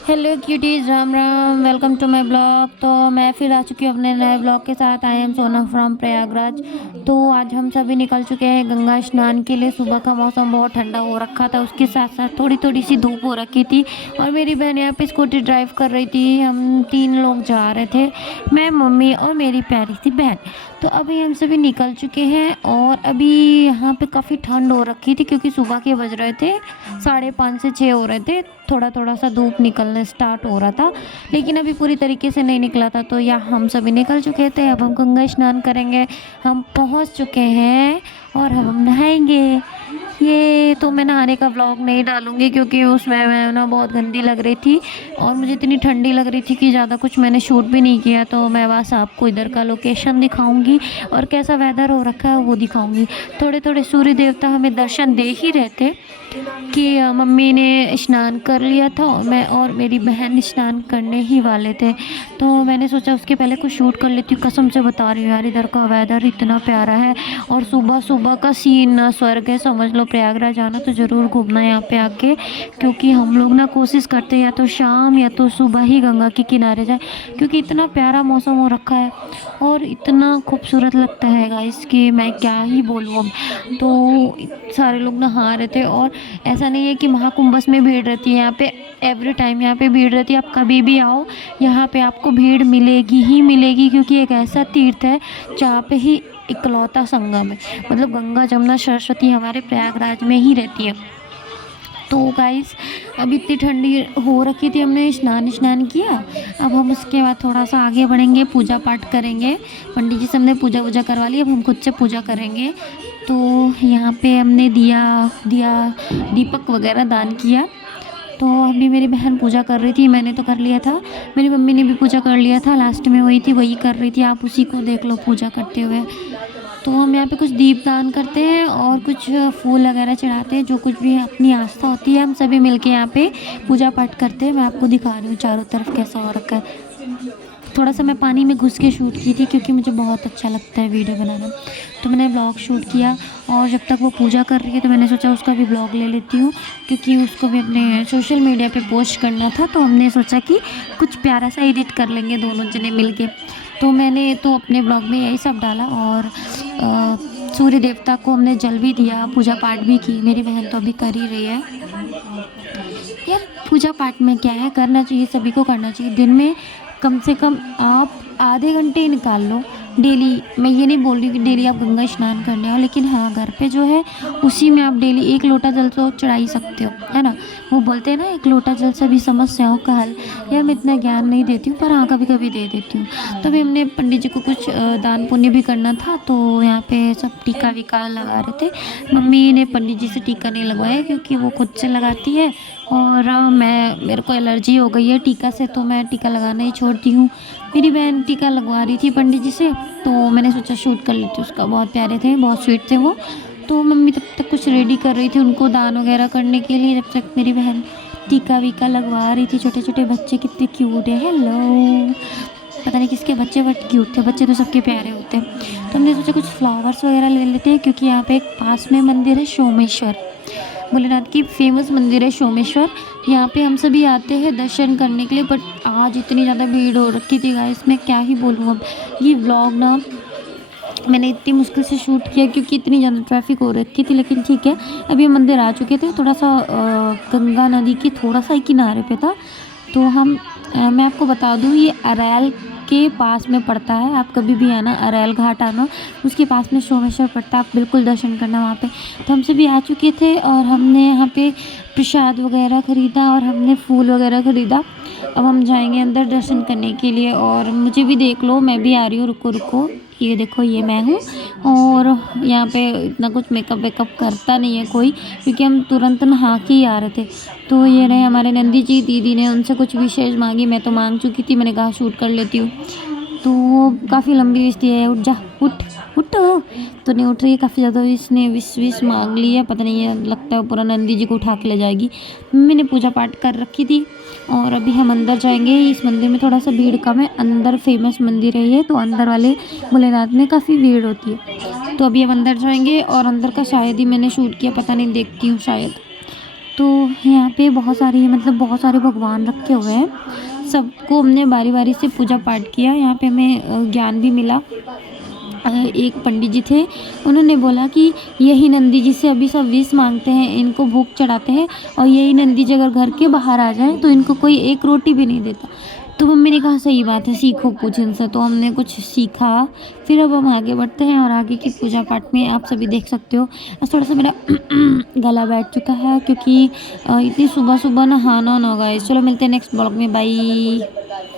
Hello cuties, Ram Ram. Welcome to my blog. तो मैं फिर आ चुकी हूँ अपने नए ब्लॉग के साथ। I am Sonam from Prayagraj. तो आज हम सभी निकल चुके हैं गंगा स्नान के लिए। सुबह का मौसम बहुत ठंडा हो रखा था, उसके साथ साथ थोड़ी थोड़ी सी धूप हो रखी थी और मेरी बहन यहाँ पे स्कूटी ड्राइव कर रही थी। हम 3 लोग जा रहे थे, मैं, मम्मी और मेरी प्यारी सी बहन। तो अभी हम सभी निकल चुके हैं और अभी यहाँ पे काफ़ी ठंड हो रखी थी क्योंकि सुबह के बज रहे थे 5:30 से 6 हो रहे थे। थोड़ा थोड़ा सा धूप निकलने स्टार्ट हो रहा था, लेकिन अभी पूरी तरीके से नहीं निकला था। तो यहाँ हम सभी निकल चुके थे। अब हम गंगा स्नान करेंगे। हम पहुँच चुके हैं और हम नहाएंगे। ये तो मैं नहाने का व्लॉग नहीं डालूंगी क्योंकि उसमें मैं ना बहुत गंदी लग रही थी और मुझे इतनी ठंडी लग रही थी कि ज़्यादा कुछ मैंने शूट भी नहीं किया। तो मैं बस आपको इधर का लोकेशन दिखाऊंगी और कैसा वेदर हो रखा है वो दिखाऊंगी। थोड़े थोड़े सूर्य देवता हमें दर्शन दे ही रहे थे कि मम्मी ने स्नान कर लिया था, मैं और मेरी बहन स्नान करने ही वाले थे। तो मैंने सोचा उसके पहले कुछ शूट कर लेती हूँ। कसम से बता रही हूँ यार, इधर का वेदर इतना प्यारा है और सुबह सुबह का सीन ना स्वर्ग है, समझ लो। प्रयागराज आना तो ज़रूर घूमना यहाँ पे आके, क्योंकि हम लोग ना कोशिश करते हैं या तो शाम या तो सुबह ही गंगा के किनारे जाए, क्योंकि इतना प्यारा मौसम हो रखा है और इतना खूबसूरत लगता है गाइस कि मैं क्या ही बोलूँ अब। तो सारे लोग नहा रहे थे और ऐसा नहीं है कि महाकुंभ में भीड़ रहती है यहाँ पे। एवरी टाइम यहाँ पे भीड़ रहती है। आप कभी भी आओ यहाँ पे आपको भीड़ मिलेगी ही मिलेगी, क्योंकि एक ऐसा तीर्थ है जहाँ पे ही इकलौता संगम है। मतलब गंगा जमुना सरस्वती हमारे प्रयागराज में ही रहती है। तो गाइस, अब इतनी ठंडी हो रखी थी, हमने स्नान किया। अब हम उसके बाद थोड़ा सा आगे बढ़ेंगे, पूजा पाठ करेंगे। पंडित जी से हमने पूजा वूजा करवा ली, अब हम खुद से पूजा करेंगे। तो यहाँ पे हमने दिया दिया दीपक वगैरह दान किया। तो अभी मेरी बहन पूजा कर रही थी, मैंने तो कर लिया था। मेरी मम्मी ने भी पूजा कर लिया था, लास्ट में वही थी, वही कर रही थी। आप उसी को देख लो पूजा करते हुए। तो हम यहाँ पे कुछ दीप दान करते हैं और कुछ फूल वगैरह चढ़ाते हैं। जो कुछ भी अपनी आस्था होती है हम सभी मिलके यहाँ पे पूजा पाठ करते हैं। मैं आपको दिखा रही हूँ चारों तरफ कैसा हो रखा है। थोड़ा सा मैं पानी में घुस के शूट की थी क्योंकि मुझे बहुत अच्छा लगता है वीडियो बनाना। तो मैंने ब्लॉग शूट किया और जब तक वो पूजा कर रही है तो मैंने सोचा उसका भी ब्लॉग ले लेती हूँ, क्योंकि उसको भी अपने सोशल मीडिया पे पोस्ट करना था। तो हमने सोचा कि कुछ प्यारा सा एडिट कर लेंगे दोनों जने मिलके। तो मैंने तो अपने ब्लॉग में यही सब डाला और सूर्य देवता को हमने जल भी दिया, पूजा पाठ भी की। मेरी बहन तो अभी कर ही रही है। यार, पूजा पाठ में क्या है, करना चाहिए, सभी को करना चाहिए। दिन में कम से कम आप आधे घंटे ही निकाल लो डेली। मैं ये नहीं बोल रही कि डेली आप गंगा स्नान करने आओ, लेकिन हाँ, घर पे जो है उसी में आप डेली 1 लोटा जल तो चढ़ा ही सकते हो, है ना। वो बोलते हैं ना, 1 लोटा जल सभी समस्याओं का हल। यार, मैं इतना ज्ञान नहीं देती हूँ, पर हाँ, कभी कभी दे देती हूँ। तभी हमने पंडित जी को कुछ दान पुण्य भी करना था, तो यहाँ पे सब टीका वीका लगा रहे थे। मम्मी ने पंडित जी से टीका नहीं लगवाया क्योंकि वो खुद से लगाती है और मेरे को एलर्जी हो गई है टीका से, तो मैं टीका लगाना ही छोड़ती हूँ। मेरी बहन टीका लगवा रही थी पंडित जी से, तो मैंने सोचा शूट कर लेती हूँ उसका। बहुत प्यारे थे, बहुत स्वीट थे वो। तो मम्मी तब तक कुछ रेडी कर रही थी उनको दान वगैरह करने के लिए, जब तक मेरी बहन टीका वीका लगवा रही थी। छोटे छोटे बच्चे कितने क्यूट है। हेलो, पता नहीं किसके बच्चे बट क्यूट थे। बच्चे तो सबके प्यारे होते हैं। तो हमने सोचा कुछ फ्लावर्स वगैरह ले लेते हैं, क्योंकि यहाँ पे एक पास में मंदिर है, सोमेश्वर भोलेनाथ की फेमस मंदिर है सोमेश्वर। यहाँ पे हम सभी आते हैं दर्शन करने के लिए, बट आज इतनी ज़्यादा भीड़ हो रखी थी गाइस, मैं क्या ही बोलूँ। अब ये व्लॉग ना मैंने इतनी मुश्किल से शूट किया क्योंकि इतनी ज़्यादा ट्रैफिक हो रखी थी, लेकिन ठीक है। अभी हम मंदिर आ चुके थे, थोड़ा सा गंगा नदी की थोड़ा सा ही किनारे पे था। तो मैं आपको बता दूँ, ये अरैल के पास में पड़ता है। आप कभी भी आना, अरैल घाट आना, उसके पास में सोमेश्वर पड़ता है। आप बिल्कुल दर्शन करना वहाँ पे। तो हम सभी आ चुके थे और हमने यहाँ पे प्रसाद वगैरह ख़रीदा और हमने फूल वगैरह ख़रीदा। अब हम जाएंगे अंदर दर्शन करने के लिए। और मुझे भी देख लो, मैं भी आ रही हूँ, रुको रुको। ये देखो, ये मैं हूँ। और यहाँ पे इतना कुछ मेकअप वेकअप करता नहीं है कोई, क्योंकि हम तुरंत नहा के ही आ रहे थे। तो ये रहे हमारे नंदी जी। दीदी ने उनसे कुछ विशेष मांगी, मैं तो मांग चुकी थी, मैंने कहा शूट कर लेती हूँ। तो वो काफ़ी लंबी विश है, उठ जा, उठ उठ। तो नहीं उठ रही है, काफ़ी ज़्यादा इसने विश मांग ली है। पता नहीं है, लगता है पूरा नंदी जी को उठा के ले जाएगी। मम्मी ने पूजा पाठ कर रखी थी और अभी हम अंदर जाएंगे। इस मंदिर में थोड़ा सा भीड़ कम है, अंदर फेमस मंदिर है ये, तो अंदर वाले भोलेनाथ में काफ़ी भीड़ होती है। तो अभी हम अंदर जाएंगे और अंदर का शायद ही मैंने शूट किया, पता नहीं, देखती हूँ शायद। तो यहाँ पे बहुत सारे भगवान रखे हुए हैं। सबको हमने बारी बारी से पूजा पाठ किया। यहाँ पे हमें ज्ञान भी मिला। एक पंडित जी थे, उन्होंने बोला कि यही नंदी जी से अभी सब विष मांगते हैं, इनको भोग चढ़ाते हैं, और यही नंदी जी अगर घर के बाहर आ जाए तो इनको कोई एक रोटी भी नहीं देता। तो मम्मी ने कहा सही बात है, सीखो कुछ इनसे। तो हमने कुछ सीखा। फिर अब हम आगे बढ़ते हैं और आगे की पूजा पाठ में आप सभी देख सकते हो। आज थोड़ा सा मेरा गला बैठ चुका है क्योंकि इतनी सुबह सुबह नहाना ना गाइस। चलो मिलते हैं नेक्स्ट ब्लॉग में, बाय।